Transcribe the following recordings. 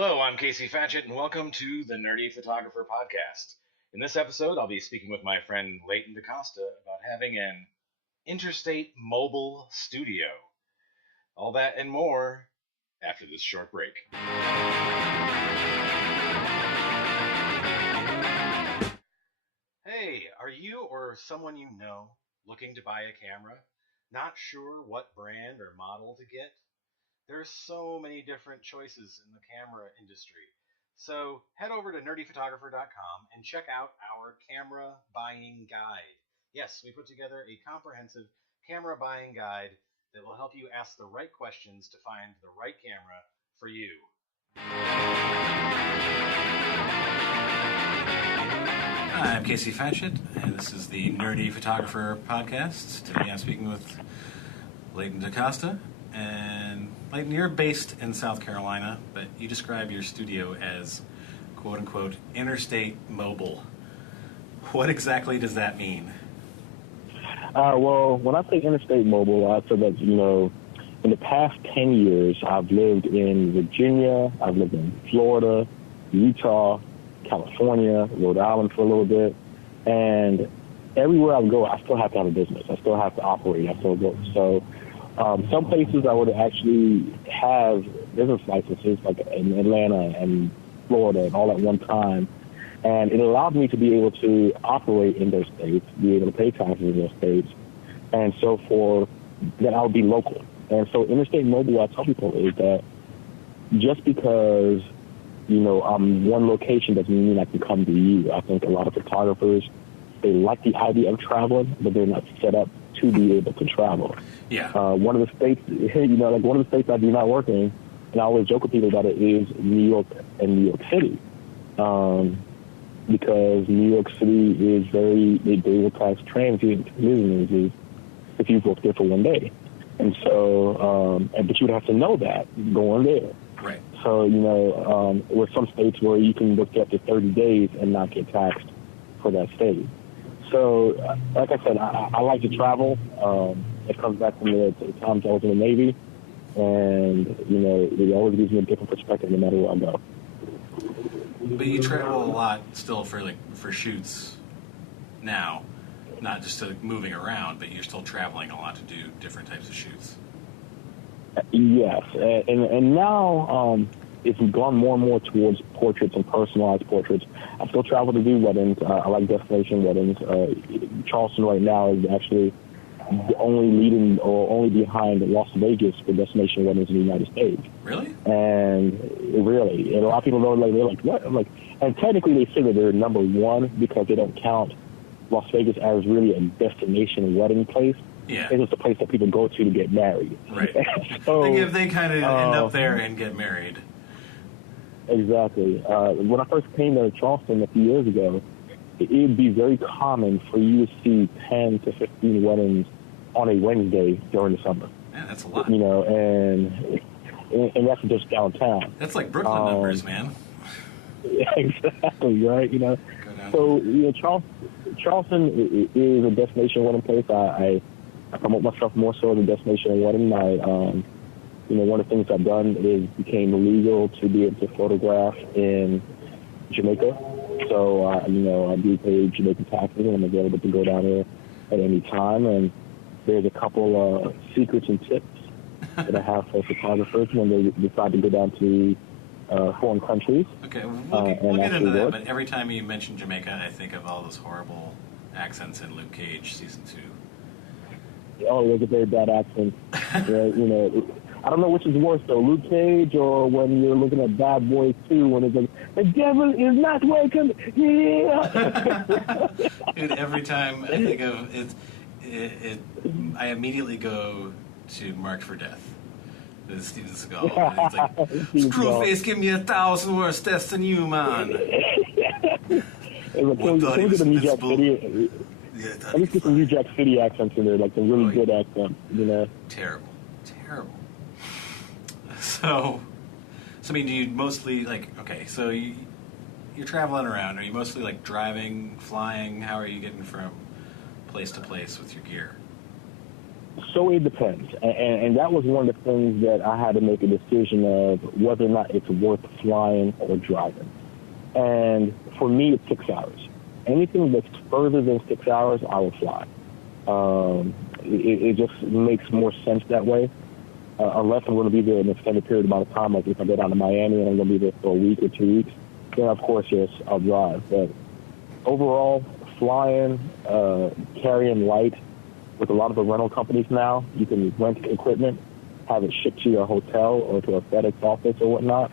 Hello, I'm Casey Fatchett, and welcome to the Nerdy Photographer Podcast. In this episode, I'll be speaking with my friend Leighton DaCosta about having an interstate mobile studio. All that and more after this short break. Hey, are you or someone you know looking to buy a camera? Not sure what brand or model to get? There's so many different choices in the camera industry. So head over to nerdyphotographer.com and check out our camera buying guide. Yes, we put together a comprehensive camera buying guide that will help you ask the right questions to find the right camera for you. Hi, I'm Casey Fatchett, and this is the Nerdy Photographer Podcast. Today I'm speaking with Leighton DaCosta. And Leighton, you're based in South Carolina, but you describe your studio as quote-unquote interstate mobile. What exactly does that mean? Well, when I say interstate mobile, I said that, in the past 10 years, I've lived in Virginia, I've lived in Florida, Utah, California, Rhode Island for a little bit, and everywhere I go, I still have to have a business. I still have to operate. I still go. So some places I would actually have business licenses, like in Atlanta and Florida, and all at one time. And it allowed me to be able to operate in those states, be able to pay taxes in those states. And so for that, I would be local. And so interstate mobile, I tell people, is that just because, I'm one location doesn't mean I can come to you. I think a lot of photographers, they like the idea of traveling, but they're not set up to be able to travel. Yeah. One of the states, one of the states I do not work in, and I always joke with people about it, is New York and New York City. Because New York City is they will tax transient visitors if you work there for one day. And so, but you would have to know that going there. Right. So, with some states where you can work there up to 30 days and not get taxed for that stay. So, like I said, I like to travel. It comes back from the times I was in the Navy, and, it always gives me a different perspective no matter where I go. But you travel a lot still for shoots now, not just moving around, but you're still traveling a lot to do different types of shoots. Yes, and now it's gone more and more towards portraits and personalized portraits. I still travel to do weddings. I like destination weddings. Charleston right now is actually only behind Las Vegas for destination weddings in the United States. Really? And a lot of people don't they're like, what? I'm like, and technically they say that they're number one because they don't count Las Vegas as really a destination wedding place. Yeah. It's just a place that people go to get married. Right. So, they kind of end up there and get married. Exactly. When I first came to Charleston a few years ago, it would be very common for you to see 10 to 15 weddings on a Wednesday during the summer. Man, that's a lot. And that's just downtown. That's like Brooklyn numbers, man. Exactly, right? So, Charleston is a destination wedding place. I promote myself more so as a destination wedding. One of the things I've done is became legal to be able to photograph in Jamaica. So, I do pay Jamaican taxes, and I'm available to go down there at any time. And there's a couple secrets and tips that I have for photographers when they decide to go down to foreign countries. Okay, we'll get into that, but every time you mention Jamaica, I think of all those horrible accents in Luke Cage Season 2. Oh, there's a very bad accent. I don't know which is worse, though, Luke Cage or when you're looking at Bad Boys 2, when it's like, the devil is not welcome, yeah! Dude, every time I think of it, I immediately go to Marked for Death. With Steven Seagal. It's like, Screwface, give me 1,000 worse deaths than you, man. Can we get a New Jack City? Let me get some New Jack City accents in there, like some really good accents, Terrible. So I mean, do you mostly, so you're traveling around. Are you mostly, driving, flying? How are you getting from place to place with your gear? So it depends, and that was one of the things that I had to make a decision of whether or not it's worth flying or driving. And for me, it's 6 hours. Anything that's further than 6 hours, I will fly. It just makes more sense that way. Unless I'm going to be there an extended period amount of time, like if I go down to Miami and I'm going to be there for a week or 2 weeks, then of course, yes, I'll drive. But overall, flying, carrying light, with a lot of the rental companies now, you can rent equipment, have it shipped to your hotel or to a FedEx office or whatnot,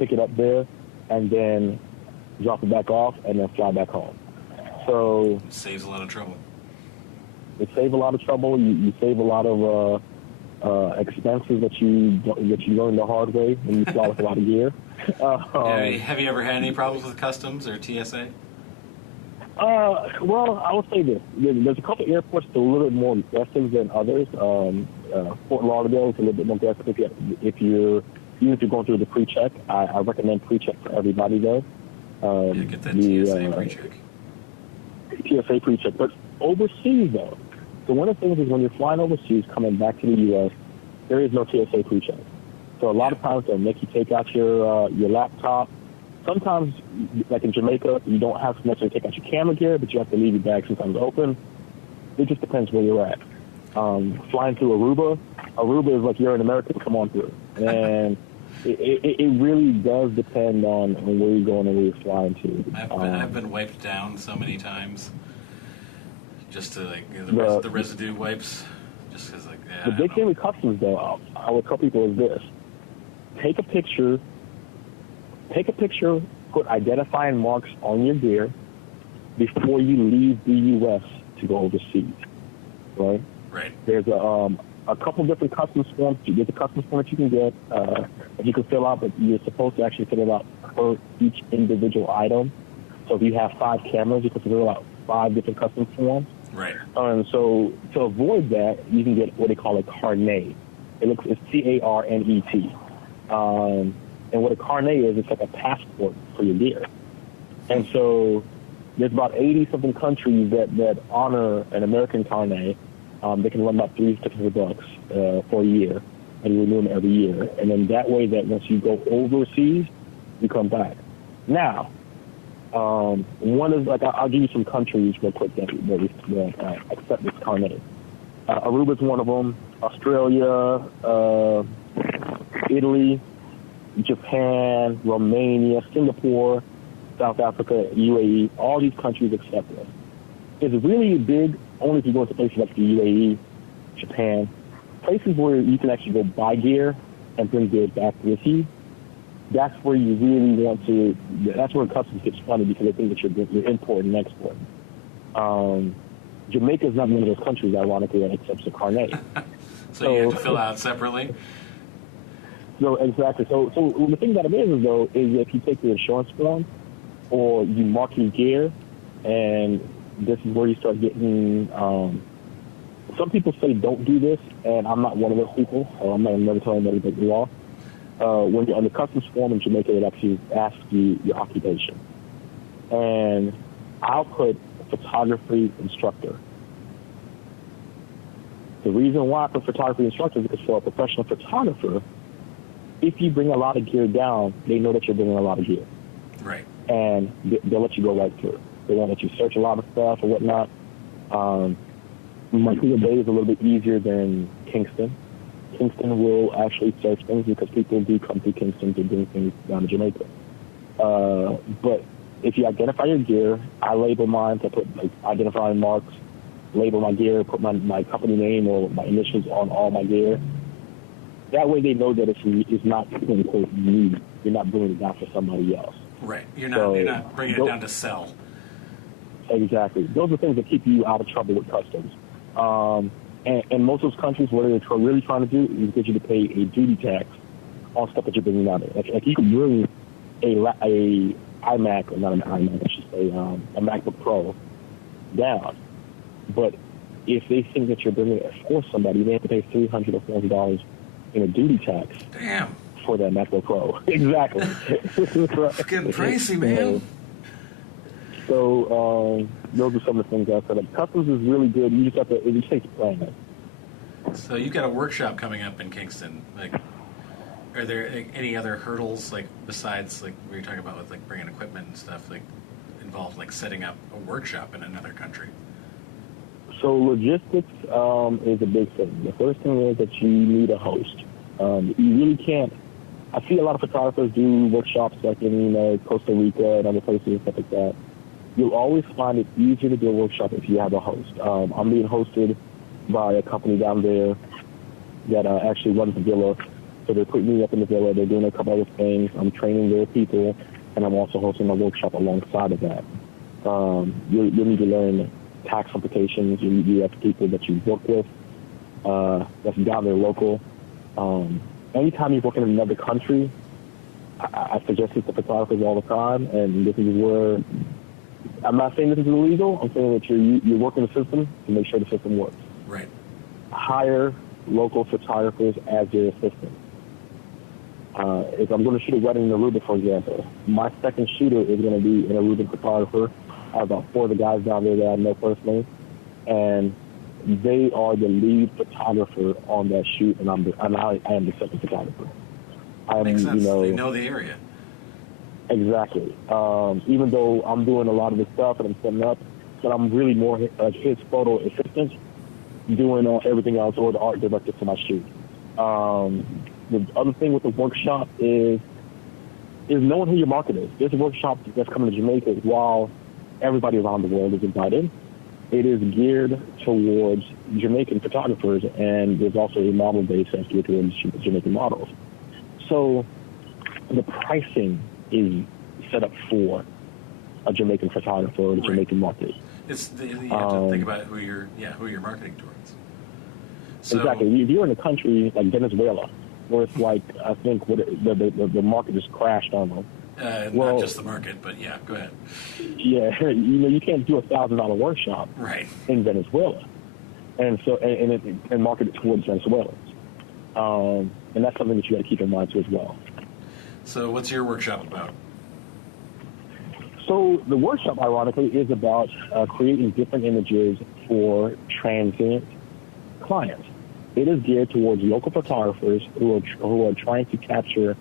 pick it up there, and then drop it back off and then fly back home. So it saves a lot of trouble. It saves a lot of trouble. You save a lot of expenses that you learn the hard way when you fly with a lot of gear. Have you ever had any problems with customs or TSA? Well, I would say this. There's a couple airports that are a little bit more aggressive than others. Fort Lauderdale is a little bit more aggressive even if you're going through the pre-check. I recommend pre-check for everybody, though. Get that TSA pre-check. TSA pre-check. But overseas, though, so one of the things is when you're flying overseas, coming back to the U.S., there is no TSA pre-check. So a lot of times they'll make you take out your laptop. Sometimes, like in Jamaica, you don't have to necessarily take out your camera gear, but you have to leave your bag sometimes open. It just depends where you're at. Flying to Aruba is like you're in America, come on through. And it really does depend on where you're going and where you're flying to. I've been wiped down so many times, just to the residue wipes, just because the big thing with customs, though, I would tell people is this: take a picture, put identifying marks on your gear before you leave the U.S. to go overseas, right? Right. There's a couple different customs forms. There's a customs form that you can get that you can fill out, but you're supposed to actually fill it out per each individual item. So if you have 5 cameras, you can fill out 5 different customs forms. Right. So to avoid that, you can get what they call a carnet. It's CARNET. And what a carnet is, it's like a passport for your gear. And so there's about 80-something countries that honor an American carnet. They can run about $300-$600 for a year, and you renew them every year. And then that way, that once you go overseas, you come back. Now, one is I'll give you some countries real quick that accept this carnet. Aruba is one of them. Australia, Italy, Japan, Romania, Singapore, South Africa, UAE, all these countries accept this. It's really big only if you go to places like the UAE, Japan, places where you can actually go buy gear and bring gear back with you. That's where you really want to, that's where customs gets funny because they think that you're importing and exporting. Jamaica is not one of those countries, ironically, that accepts a carnet. So you have to fill out separately? No, exactly. So the thing about it is, though, is if you take the insurance form or you mark your gear, and this is where you start getting, some people say don't do this, and I'm not one of those people. I'm not never telling anybody to break the law. When you're on the customs form in Jamaica, it actually asks you your occupation. And I'll put photography instructor. The reason why I put photography instructor is because for a professional photographer, if you bring a lot of gear down, they know that you're bringing a lot of gear. Right. And they'll let you go right through. They won't let you search a lot of stuff or whatnot. Montego Bay is a little bit easier than Kingston. Kingston will actually search things because people do come through Kingston to bring things down to Jamaica. But if you identify your gear, I label mine to put identifying marks, label my gear, put my company name or my initials on all my gear. That way they know that it's not quote-unquote you. You're not bringing it down for somebody else. Right. You're not bringing it down to sell. Exactly. Those are things that keep you out of trouble with customs. And most of those countries, what they're really trying to do is get you to pay a duty tax on stuff that you're bringing out there. Like you can bring a iMac, or not an iMac, I should say, a MacBook Pro down. But if they think that you're bringing it for somebody, they have to pay $300 or $400 in a duty tax. Damn. For that MacBook Pro. Exactly. It's getting pricey, man. So those are some of the things I said. Like, customs is really good. You just have to, it just takes planning. So you've got a workshop coming up in Kingston. Like, are there any other hurdles, like besides like we were talking about with like bringing equipment and stuff, like involved like setting up a workshop in another country? So logistics is a big thing. The first thing is that you need a host. You really can't. I see a lot of photographers do workshops like in Costa Rica and other places and stuff like that. You'll always find it easier to do a workshop if you have a host. I'm being hosted by a company down there that actually runs the villa. So they're putting me up in the villa. They're doing a couple other things. I'm training their people, and I'm also hosting a workshop alongside of that. You'll need to learn tax implications. You have people that you work with that's down there local. Anytime you work in another country, I suggest it to photographers all the time, and this is where I'm not saying this is illegal. I'm saying that you're working the system to make sure the system works. Right. Hire local photographers as your assistants. If I'm going to shoot a wedding in Aruba, for example, my second shooter is going to be an Aruban photographer. I have about 4 of the guys down there that I know personally, and they are the lead photographer on that shoot, and I am the second photographer. Makes sense. They know the area. Exactly. Even though I'm doing a lot of the stuff and I'm setting up, but I'm really more like his photo assistant, doing everything else, or the art director for my shoot. The other thing with the workshop is knowing who your market is. This workshop that's coming to Jamaica, while everybody around the world is invited, it is geared towards Jamaican photographers, and there's also a model base that's geared towards Jamaican models. So the pricing is set up for a Jamaican photographer or the Jamaican market. You have to think about who you're marketing towards. So, exactly. If you're in a country like Venezuela, where it's like, I think the market just crashed on them. Not just the market, but yeah, go ahead. Yeah, you can't do $1,000 workshop in Venezuela, and so and market it towards Venezuelans, and that's something that you got to keep in mind too as well. So, what's your workshop about? So the workshop, ironically, is about creating different images for transient clients. It is geared towards local photographers who are trying to capture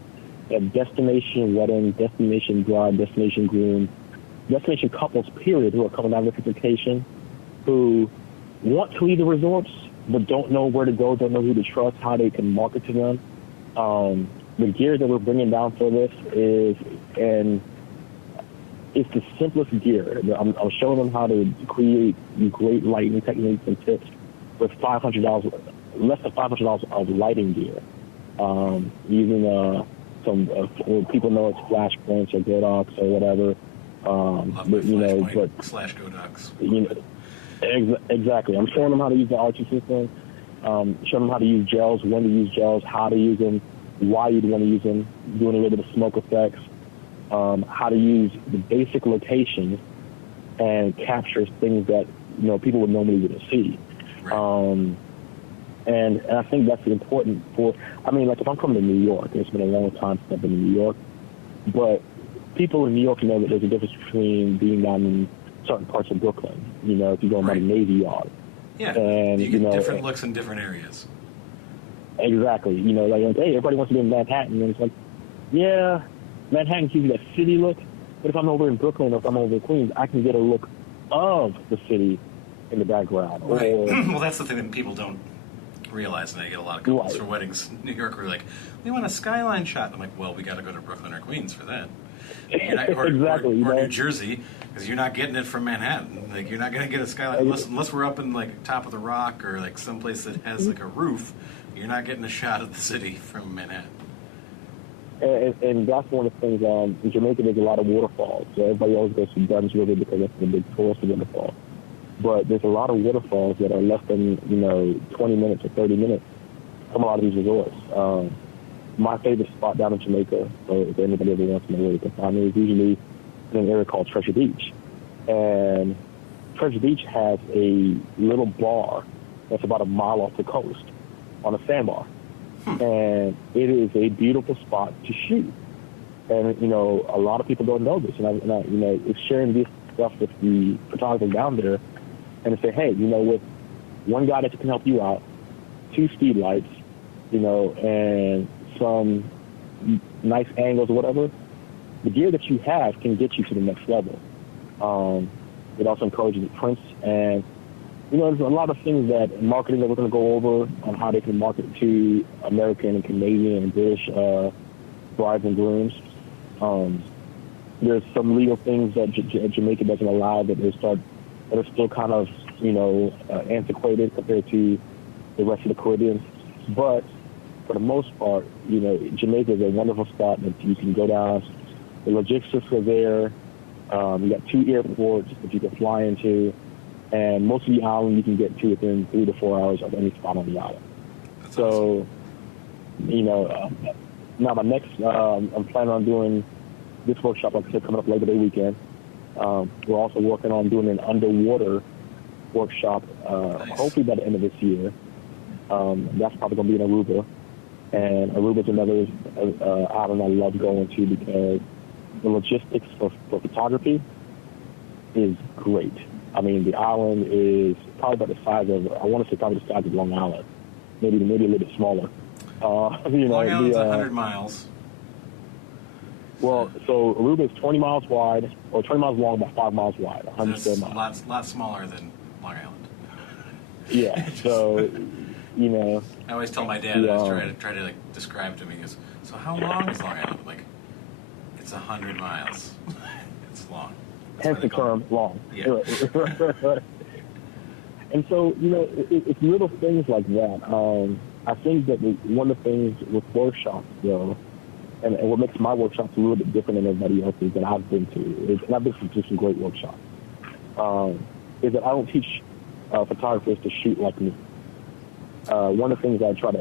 a destination wedding, destination bride, destination groom, destination couples, period, who are coming down with vacation, who want to leave the resorts but don't know where to go, don't know who to trust, how they can market to them. The gear that we're bringing down for this it's the simplest gear. I'm showing them how to create great lighting techniques and tips with $500, less than $500 of lighting gear, using some people know it's flash points or Godox or whatever. Slash Godox. Exactly. I'm showing them how to use the Archie system, showing them how to use gels, when to use gels, how to use them, why you'd want to use them, doing a little bit of smoke effects, how to use the basic locations and capture things that people would normally wouldn't see. Right. And I think that's important for, like if I'm coming to New York, it's been a long time since I've been in New York, but people in New York know that there's a difference between being down in certain parts of Brooklyn, if you go by the Navy Yard. Yeah, and, you get different looks in different areas. Exactly. Like, hey, everybody wants to be in Manhattan, and it's like, yeah, Manhattan gives you that city look, but if I'm over in Brooklyn or if I'm over in Queens, I can get a look of the city in the background. Right. Well, that's the thing that people don't realize, and I get a lot of calls for weddings in New York who are like, we want a skyline shot. And I'm like, well, we got to go to Brooklyn or Queens for that. Exactly. Or New Jersey, because you're not getting it from Manhattan. Like, you're not going to get a skyline unless we're up in like top of the rock or like someplace that has like a roof. You're not getting a shot of the city from Manhattan. And that's one of the things. In Jamaica, there's a lot of waterfalls. So everybody always goes to Dunn's River because that's the big tourist waterfall. But there's a lot of waterfalls that are less than 20 minutes or 30 minutes from a lot of these resorts. My favorite spot down in Jamaica, so if anybody ever wants to know where they can find me, is usually in an area called Treasure Beach. And Treasure Beach has a little bar that's about a mile off the coast on a sandbar. And it is a beautiful spot to shoot. And, a lot of people don't know this. And I it's sharing this stuff with the photographer down there and say, hey, with one guy that can help you out, 2 speed lights, and some nice angles or whatever, the gear that you have can get you to the next level. It also encourages prints, and there's a lot of things that in marketing that we're going to go over on how they can market to American and Canadian and British brides and grooms. There's some legal things that Jamaica doesn't allow that are still kind of antiquated compared to the rest of the Caribbean. But for the most part, Jamaica is a wonderful spot that you can go down. The logistics are there. You got 2 airports that you can fly into, and most of the island you can get to within 3 to 4 hours of any spot on the island. That's so, awesome. Now my next, I'm planning on doing this workshop, like I said, coming up Labor Day weekend. We're also working on doing an underwater workshop, Nice. hopefully by the end of this year. That's probably going to be in Aruba. And Aruba's another island I love going to because the logistics for photography is great. I mean, the island is probably about the size of, I want to say probably the size of Long Island, maybe a little bit smaller. Long Island's 100 miles. Well, so Aruba is 20 miles wide, or 20 miles long, about 5 miles wide, 100 square It's miles. lot smaller than Long Island. Yeah, so, I always tell my dad, I try to like describe to him, he goes, so how long is Long Island? I'm like, it's 100 miles. It's long. That's hence why the they call term long. Yeah. And so, it's little things like that. I think that one of the things with workshops, though, and what makes my workshops a little bit different than everybody else's that I've been to, and I've been to some great workshops, is that I don't teach photographers to shoot like me. One of the things I try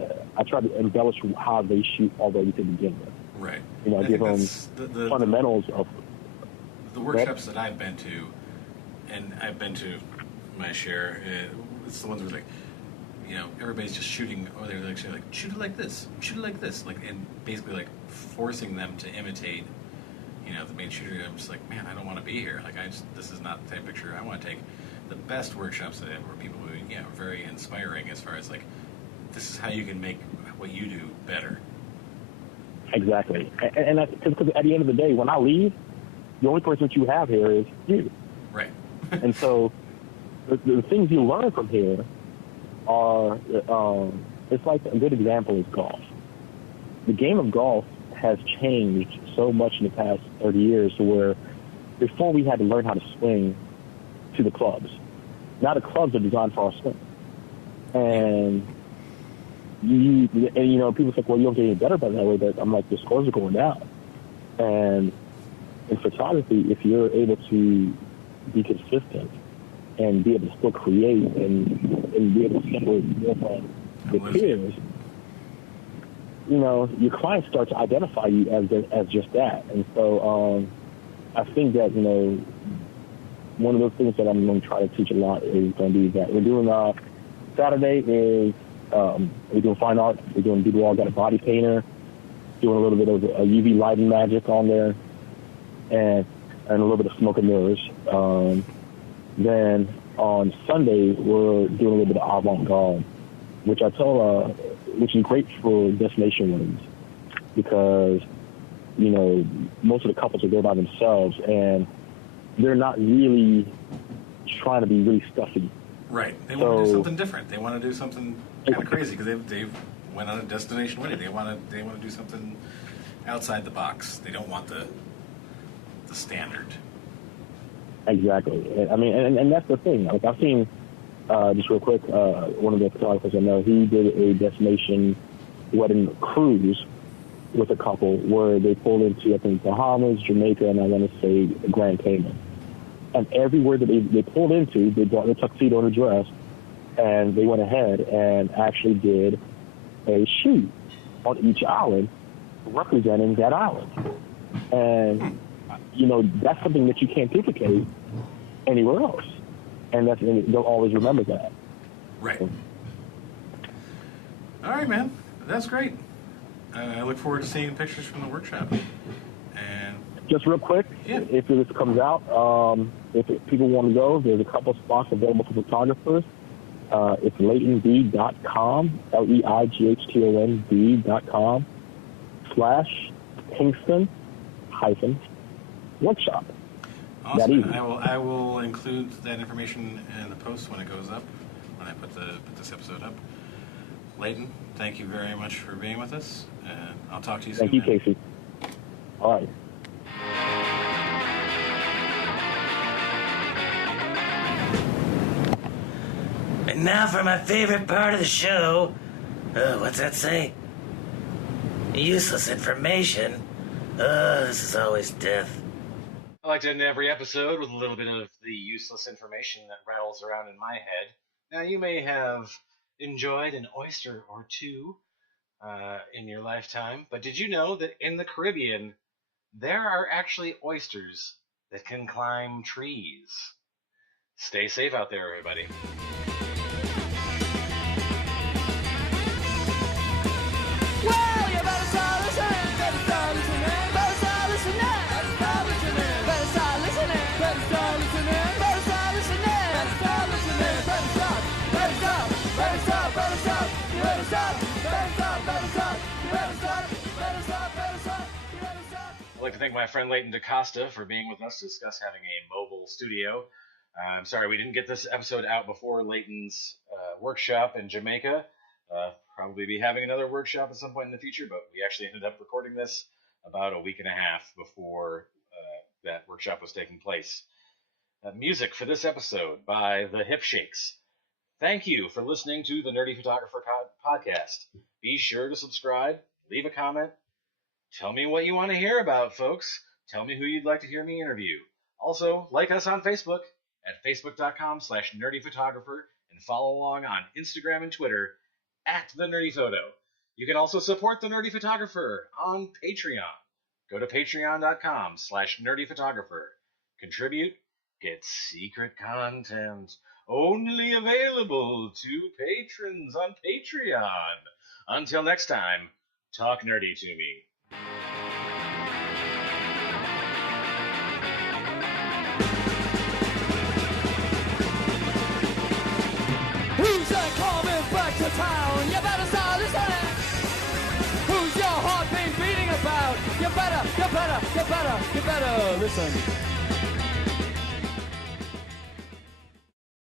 to embellish how they shoot already to begin with. Right. I give them the fundamentals of the workshops that I've been to, and I've been to my share. It's the ones where like, everybody's just shooting, or they're actually like, shoot it like this, like, and basically like forcing them to imitate, the main shooter. I'm just like, man, I don't want to be here. Like, this is not the type of picture I want to take. The best workshops that I have were people who, are very inspiring as far as like, this is how you can make what you do better. Exactly. And because at the end of the day, when I leave, the only person that you have here is you. Right. And so the things you learn from here are, it's like a good example is golf. The game of golf has changed so much in the past 30 years to where before we had to learn how to swing to the clubs. Now the clubs are designed for our swing. And people say, well, you don't get any better by that way, but I'm like, the scores are going down. And in photography, if you're able to be consistent and be able to still create and be able to separate more from the peers, your clients start to identify you as just that. And so I think that, one of those things that I'm going to try to teach a lot is going to be that we're doing Saturday is we're doing fine art. We're doing boudoir, got a body painter, doing a little bit of UV lighting magic on there, and a little bit of smoke and mirrors. Then on Sunday, we're doing a little bit of avant-garde, which which is great for destination weddings because, most of the couples are there by themselves and they're not really trying to be really stuffy. Right. They want to do something different. They want to do something kind of crazy because they went on a destination wedding. They want to do something outside the box. They don't want the standard. Exactly. I mean, and that's the thing. Like I've seen, just real quick, one of the photographers I know, he did a destination wedding cruise with a couple where they pulled into, I think, Bahamas, Jamaica, and I want to say Grand Cayman. And everywhere that they pulled into, they brought their tuxedo and a dress, and they went ahead and actually did a shoot on each island representing that island. And, that's something that you can't duplicate anywhere else. And they'll always remember that. Right. All right, man. That's great. I look forward to seeing pictures from the workshop. And just real quick, if this comes out, if people want to go, there's a couple spots available for photographers It's LeightonD.com, LeightonD.com/Kingston-workshop. Awesome. I will include that information in the post when it goes up, when I put this episode up. Leighton, thank you very much for being with us, and I'll talk to you soon. Thank you, Casey. All right. And now for my favorite part of the show. What's that say? Useless information. This is always death. I like to end every episode with a little bit of the useless information that rattles around in my head. Now, you may have enjoyed an oyster or two in your lifetime, but did you know that in the Caribbean, there are actually oysters that can climb trees? Stay safe out there, everybody. Well, you better start listening, better start listening, better start listening, better start listening, better start listening, better start listening, better start listening, better start listening, better stop, better stop, better stop, better stop, better stop, better stop, better stop, better stop, better stop, better stop, better stop. I'd like to thank my friend Leighton DaCosta for being with us to discuss having a mobile studio. I'm sorry we didn't get this episode out before Leighton's workshop in Jamaica. Probably be having another workshop at some point in the future, but we actually ended up recording this about a week and a half before that workshop was taking place. Music for this episode by the Hip Shakes. Thank you for listening to the Nerdy Photographer podcast. Be sure to subscribe, leave a comment, tell me what you want to hear about, folks. Tell me who you'd like to hear me interview. Also, like us on Facebook at facebook.com/nerdyphotographer and follow along on Instagram and Twitter at The Nerdy Photo. You can also support The Nerdy Photographer on Patreon. Go to patreon.com/nerdyphotographer. Contribute, get secret content only available to patrons on Patreon. Until next time, talk nerdy to me. Who's that coming back to town? You better start listening. Who's your heart been beating about? You better listen.